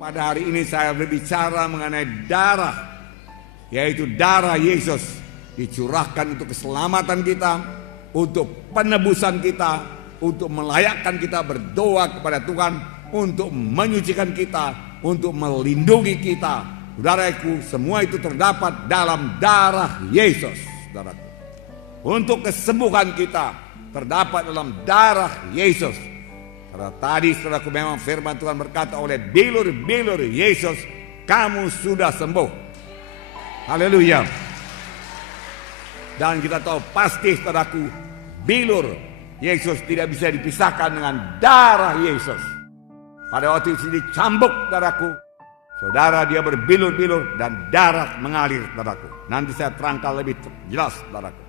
Pada hari ini saya berbicara mengenai darah, yaitu darah Yesus dicurahkan untuk keselamatan kita, untuk penebusan kita, untuk melayakkan kita berdoa kepada Tuhan, untuk menyucikan kita, untuk melindungi kita. Saudaraku, semua itu terdapat dalam darah Yesus, saudaraku. Untuk kesembuhan kita terdapat dalam darah Yesus. Karena tadi saudaraku memang firman Tuhan berkata, oleh bilur-bilur Yesus kamu sudah sembuh. Haleluya. Dan kita tahu pasti saudaraku, bilur Yesus tidak bisa dipisahkan dengan darah Yesus. Pada waktu itu dicambuk saudaraku, saudara dia berbilur-bilur dan darah mengalir saudaraku. Nanti saya terangkan lebih jelas saudaraku.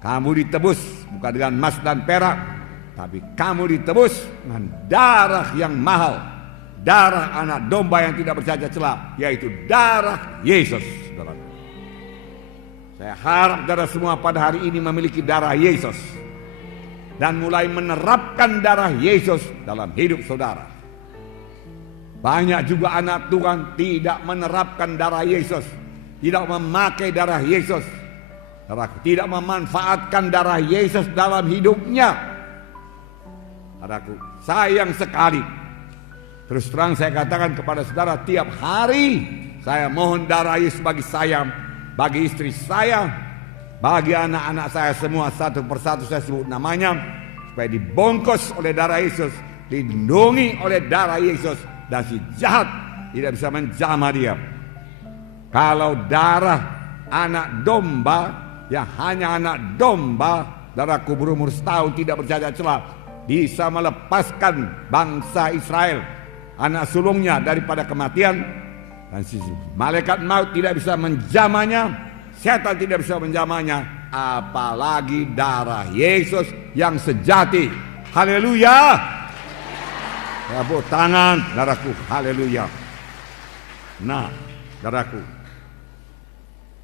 Kamu ditebus bukan dengan emas dan perak, tapi kamu ditebus dengan darah yang mahal, darah anak domba yang tidak bercacat celah, yaitu darah Yesus. Saudara. Saya harap saudara semua pada hari ini memiliki darah Yesus dan mulai menerapkan darah Yesus dalam hidup saudara. Banyak juga anak Tuhan tidak menerapkan darah Yesus, tidak memakai darah Yesus, tidak memanfaatkan darah Yesus dalam hidupnya. Saudaraku, sayang sekali. Terus terang saya katakan kepada saudara, tiap hari saya mohon darah Yesus bagi saya, bagi istri saya, bagi anak-anak saya semua, satu persatu saya sebut namanya, supaya dibungkus oleh darah Yesus, dilindungi oleh darah Yesus, dan si jahat tidak bisa menjamah dia. Kalau darah anak domba, yang hanya anak domba, darahku berumur setahun tidak bercacat celah, bisa melepaskan bangsa Israel, anak sulungnya, daripada kematian. Dan malaikat maut tidak bisa menjamahnya, setan tidak bisa menjamahnya, apalagi darah Yesus yang sejati. Haleluya. Tepuk tangan darahku. Haleluya. Nah darahku,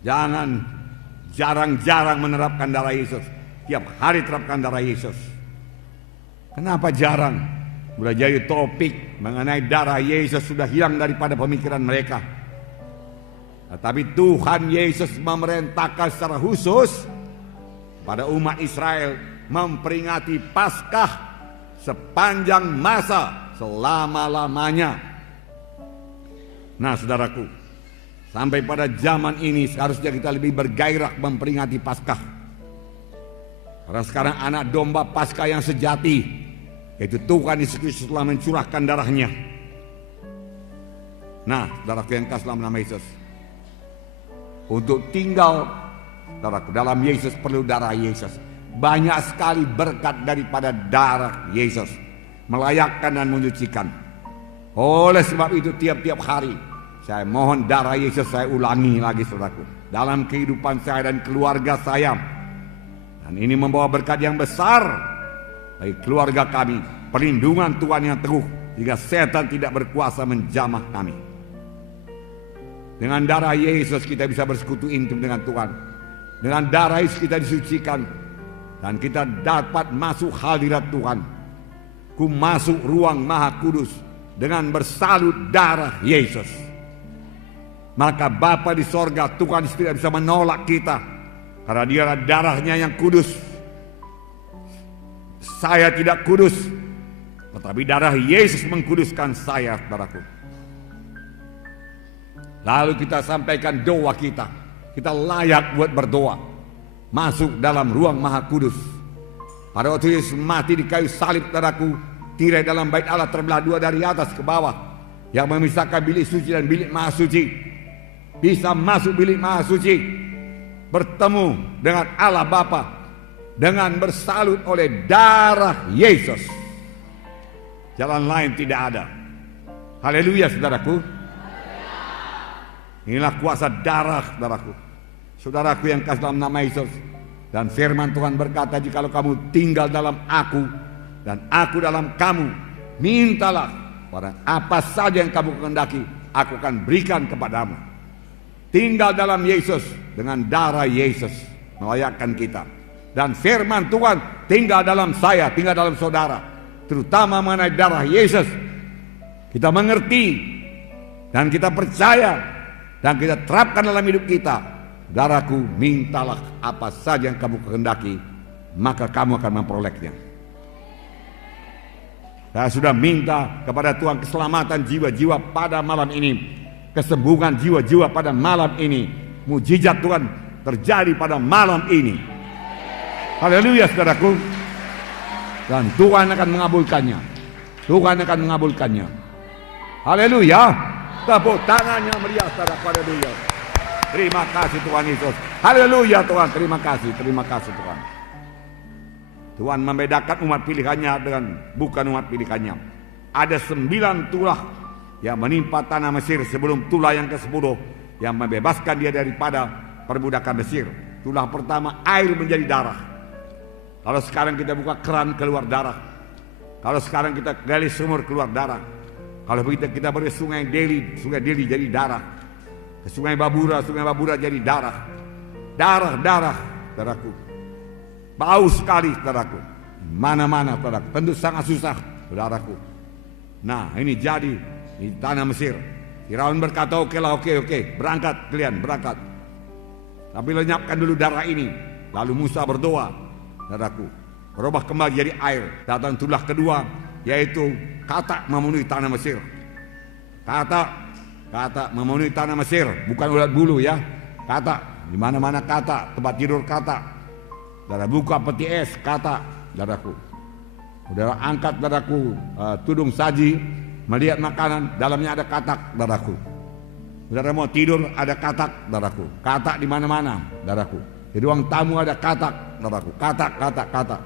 jangan jarang-jarang menerapkan darah Yesus. Tiap hari terapkan darah Yesus. Kenapa jarang? Sudah jadi topik mengenai darah Yesus sudah hilang daripada pemikiran mereka. Tetapi Tuhan Yesus memerintahkan secara khusus pada umat Israel memperingati Paskah sepanjang masa, selama-lamanya. Nah saudaraku, sampai pada zaman ini seharusnya kita lebih bergairah memperingati Paskah. Karena sekarang anak domba Paskah yang sejati, yaitu Tuhan Yesus Kristus telah mencurahkan darahnya. Nah, saudaraku yang kasih dalam nama Yesus, untuk tinggal saudaraku dalam Yesus perlu darah Yesus. Banyak sekali berkat daripada darah Yesus, melayakkan dan menyucikan. Oleh sebab itu tiap-tiap hari saya mohon darah Yesus, saya ulangi lagi saudaraku, dalam kehidupan saya dan keluarga saya. Dan ini membawa berkat yang besar bagi keluarga kami, perlindungan Tuhan yang teguh, sehingga setan tidak berkuasa menjamah kami. Dengan darah Yesus kita bisa bersekutu intim dengan Tuhan. Dengan darah Yesus kita disucikan, dan kita dapat masuk hadirat Tuhan. Ku masuk ruang Maha Kudus dengan bersalut darah Yesus. Maka Bapa di sorga, Tuhan tidak bisa menolak kita, karena dia adalah darahnya yang kudus. Saya tidak kudus, tetapi darah Yesus mengkuduskan saya, saudaraku. Lalu kita sampaikan doa kita. Kita layak buat berdoa, masuk dalam ruang Maha Kudus. Pada waktu Yesus mati di kayu salib, saudaraku, tirai dalam bait Allah terbelah dua dari atas ke bawah, yang memisahkan bilik suci dan bilik Maha Suci. Bisa masuk bilik Maha Suci, bertemu dengan Allah Bapa dengan bersalut oleh darah Yesus. Jalan lain tidak ada. Haleluya saudaraku. Inilah kuasa darah saudaraku. Saudaraku yang kasih dalam nama Yesus. Dan firman Tuhan berkata, jikalau kamu tinggal dalam aku dan aku dalam kamu, mintalah pada apa saja yang kamu kehendaki, aku akan berikan kepadamu. Tinggal dalam Yesus, dengan darah Yesus melayakkan kita. Dan firman Tuhan tinggal dalam saya, tinggal dalam saudara, terutama mengenai darah Yesus. kita mengerti, dan kita percaya, dan kita terapkan dalam hidup kita. Saudaraku, mintalah apa saja yang kamu kehendaki, maka kamu akan memperolehnya. Saya sudah minta kepada Tuhan keselamatan jiwa-jiwa pada malam ini, kesembuhan jiwa-jiwa pada malam ini, mujizat Tuhan terjadi pada malam ini. Haleluya, saudaraku. Dan Tuhan akan mengabulkannya. Tuhan akan mengabulkannya. Haleluya. Tepuk tangannya meriah, saudaraku. Haleluya. Terima kasih Tuhan Yesus. Haleluya Tuhan. Terima kasih Tuhan. Tuhan membedakan umat pilihannya dengan bukan umat pilihannya. Ada 9 tulah yang menimpa tanah Mesir sebelum tulah yang ke-10 yang membebaskan dia daripada perbudakan Mesir. Tulah pertama, air menjadi darah. Kalau sekarang kita buka keran, keluar darah. Kalau sekarang kita gali sumur, keluar darah. Kalau begitu kita beri sungai Delhi jadi darah. Ke sungai Babura jadi darah. Darah, saudaraku. Bau sekali, saudaraku. Mana-mana, saudaraku. Tentu sangat susah, saudaraku. Nah, ini jadi di tanah Mesir. Firaun berkata, oke, berangkat kalian, berangkat. Tapi lenyapkan dulu darah ini. Lalu Musa berdoa, saudaraku, berubah kembali jadi air. Datang tulah kedua, yaitu katak memenuhi tanah Mesir. Katak memenuhi tanah Mesir, bukan ulat bulu ya. Katak, di mana-mana katak, tempat tidur katak. Saudara buka peti es katak, saudaraku. Saudara angkat, saudaraku, tudung saji, melihat makanan, dalamnya ada katak, saudaraku. Saudara mau tidur, ada katak, saudaraku. Katak di mana-mana, saudaraku. Di ruang tamu ada katak, saudaraku. Katak.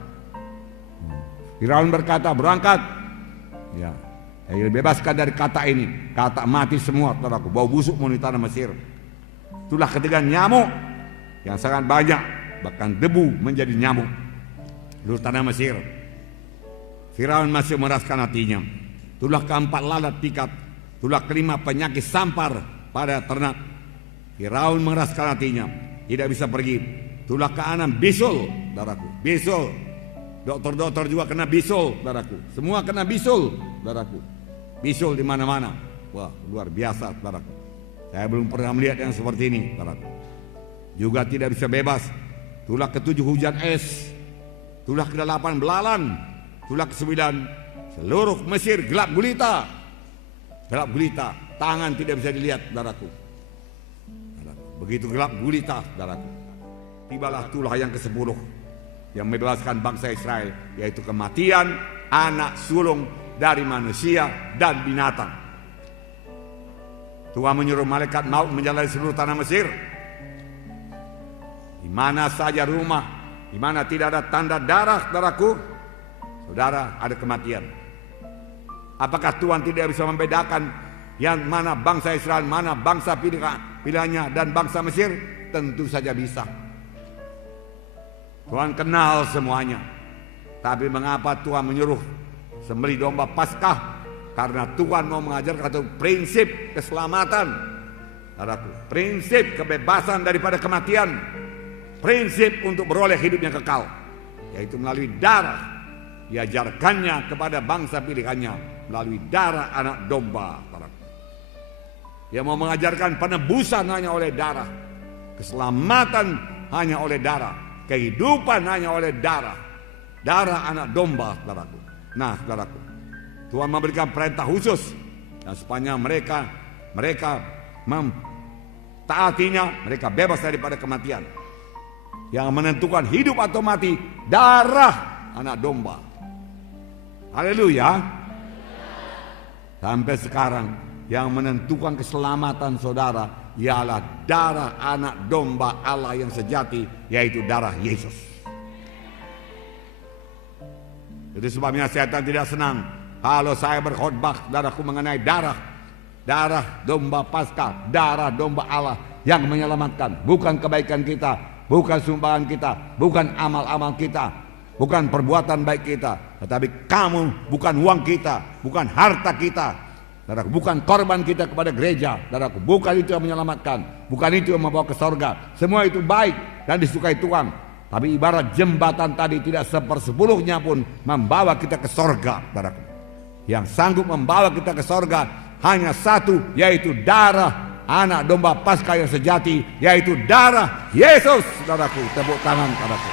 Firaun berkata, berangkat. Ya, bebaskan dari katak ini. Katak mati semua, saudaraku. Bau busuk memenuhi tanah Mesir. Itulah ketiga nyamuk yang sangat banyak, bahkan debu menjadi nyamuk di tanah Mesir. Firaun masih meraskan hatinya. Tulah keempat lalat pikat. Tulah kelima penyakit sampar pada ternak. Firaun meraskan hatinya, tidak bisa pergi. Tulah keenam bisul, saudaraku. Bisul. Dokter juga kena bisul, saudaraku. Semua kena bisul, saudaraku. Bisul di mana-mana. Wah, luar biasa, saudaraku. Saya belum pernah melihat yang seperti ini, saudaraku. Juga tidak bisa bebas. Tulah ke-7 hujan es. Tulah ke-8 belalang. Tulah ke-9 seluruh Mesir gelap gulita. Gelap gulita. Tangan tidak bisa dilihat, saudaraku. Begitu gelap gulita, saudaraku. Tibalah tulah yang ke-10 yang membebaskan bangsa Israel, yaitu kematian anak sulung dari manusia dan binatang. Tuhan menyuruh malaikat maut menjalani seluruh tanah Mesir. Di mana saja rumah, di mana tidak ada tanda darah, saudaraku, saudara, ada kematian. Apakah Tuhan tidak bisa membedakan yang mana bangsa Israel, mana bangsa pilihannya dan bangsa Mesir? Tentu saja bisa. Tuhan kenal semuanya. Tapi mengapa Tuhan menyuruh sembelih domba Paskah? Karena Tuhan mau mengajarkan satu prinsip keselamatan, saudaraku. Prinsip kebebasan daripada kematian. Prinsip untuk beroleh hidup yang kekal, yaitu melalui darah. Diajarkannya kepada bangsa pilihannya melalui darah anak domba, saudaraku. Dia mau mengajarkan penebusan hanya oleh darah, keselamatan hanya oleh darah, kehidupan hanya oleh darah. Darah anak domba, saudaraku. Nah, saudaraku, Tuhan memberikan perintah khusus, dan sepanjang mereka mentaatinya, mereka bebas daripada kematian. Yang menentukan hidup atau mati, darah anak domba. Haleluya. Sampai sekarang yang menentukan keselamatan saudara ialah darah anak domba Allah yang sejati, yaitu darah Yesus. Itu sebabnya setan tidak senang kalau saya berkhotbah, saudaraku, mengenai darah domba Paskah, darah domba Allah yang menyelamatkan. Bukan kebaikan kita, bukan sumbangan kita, bukan amal-amal kita, bukan perbuatan baik kita, tetapi kamu, bukan uang kita, bukan harta kita, saudaraku, bukan korban kita kepada gereja, saudaraku, bukan itu yang menyelamatkan, bukan itu yang membawa ke sorga. Semua itu baik dan disukai Tuhan, tapi ibarat jembatan tadi tidak 1/10 pun membawa kita ke sorga, saudaraku. yang sanggup membawa kita ke sorga hanya satu, yaitu darah anak domba Paskah yang sejati, yaitu darah Yesus. Saudaraku, tepuk tangan saudaraku.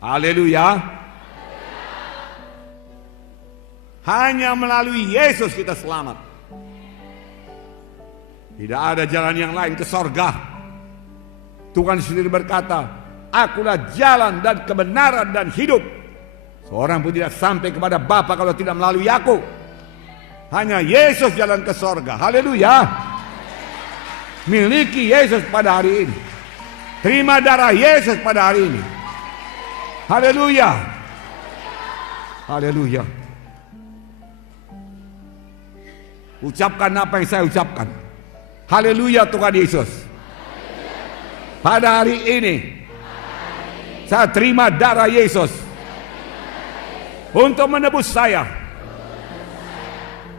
Haleluya. Hanya melalui Yesus kita selamat. Tidak ada jalan yang lain ke sorga. Tuhan sendiri berkata, akulah jalan dan kebenaran dan hidup. Seorang pun tidak sampai kepada Bapa kalau tidak melalui aku. Hanya Yesus jalan ke sorga. Haleluya. Miliki Yesus pada hari ini. Terima darah Yesus pada hari ini. Haleluya. Haleluya. Ucapkan apa yang saya ucapkan. Haleluya Tuhan Yesus. Pada hari ini saya terima darah Yesus untuk menebus saya.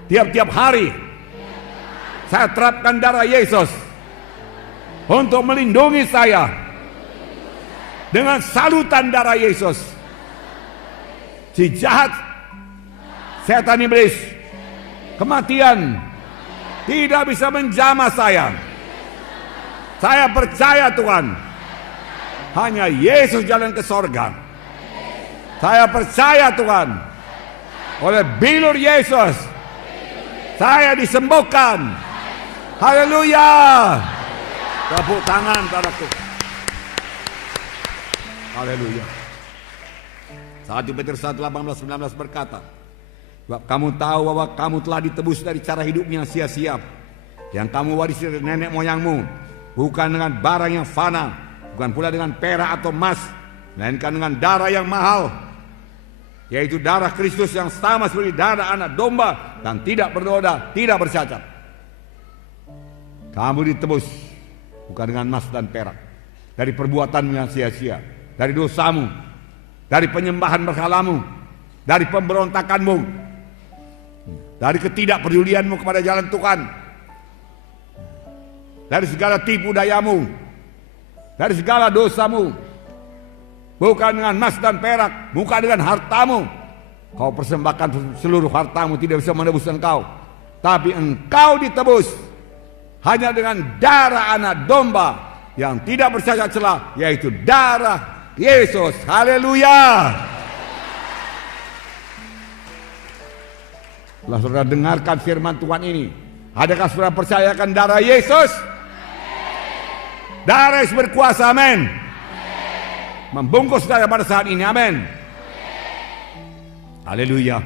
Tiap-tiap hari saya terapkan darah Yesus untuk melindungi saya dengan salutan darah Yesus. Si jahat, setan iblis, kematian tidak bisa menjamah saya. Saya percaya Tuhan, hanya Yesus jalan ke sorga. Saya percaya Tuhan, oleh bilur Yesus saya disembuhkan. Haleluya. Tepuk tangan saudaraku. Haleluya. 1 Petrus 1:18-19 berkata, sebab kamu tahu bahwa kamu telah ditebus dari cara hidup yang sia-sia yang kamu warisi dari nenek moyangmu, bukan dengan barang yang fana, bukan pula dengan perak atau emas, melainkan dengan darah yang mahal, yaitu darah Kristus yang sama seperti darah anak domba dan tidak bernoda, tidak bercacat. Kamu ditebus bukan dengan emas dan perak, dari perbuatanmu yang sia-sia, dari dosamu, dari penyembahan berhalamu, dari pemberontakanmu, dari ketidakpedulianmu kepada jalan Tuhan, dari segala tipu dayamu, dari segala dosamu. Bukan dengan emas dan perak, bukan dengan hartamu. Kau persembahkan seluruh hartamu, tidak bisa menebus engkau. Tapi engkau ditebus hanya dengan darah anak domba yang tidak bercacat celah, yaitu darah Yesus. Haleluya. Setelah saudara dengarkan firman Tuhan ini, adakah saudara percayakan darah Yesus? Darah Yesus berkuasa, amin. Membungkus saudara pada saat ini, amin. Haleluya.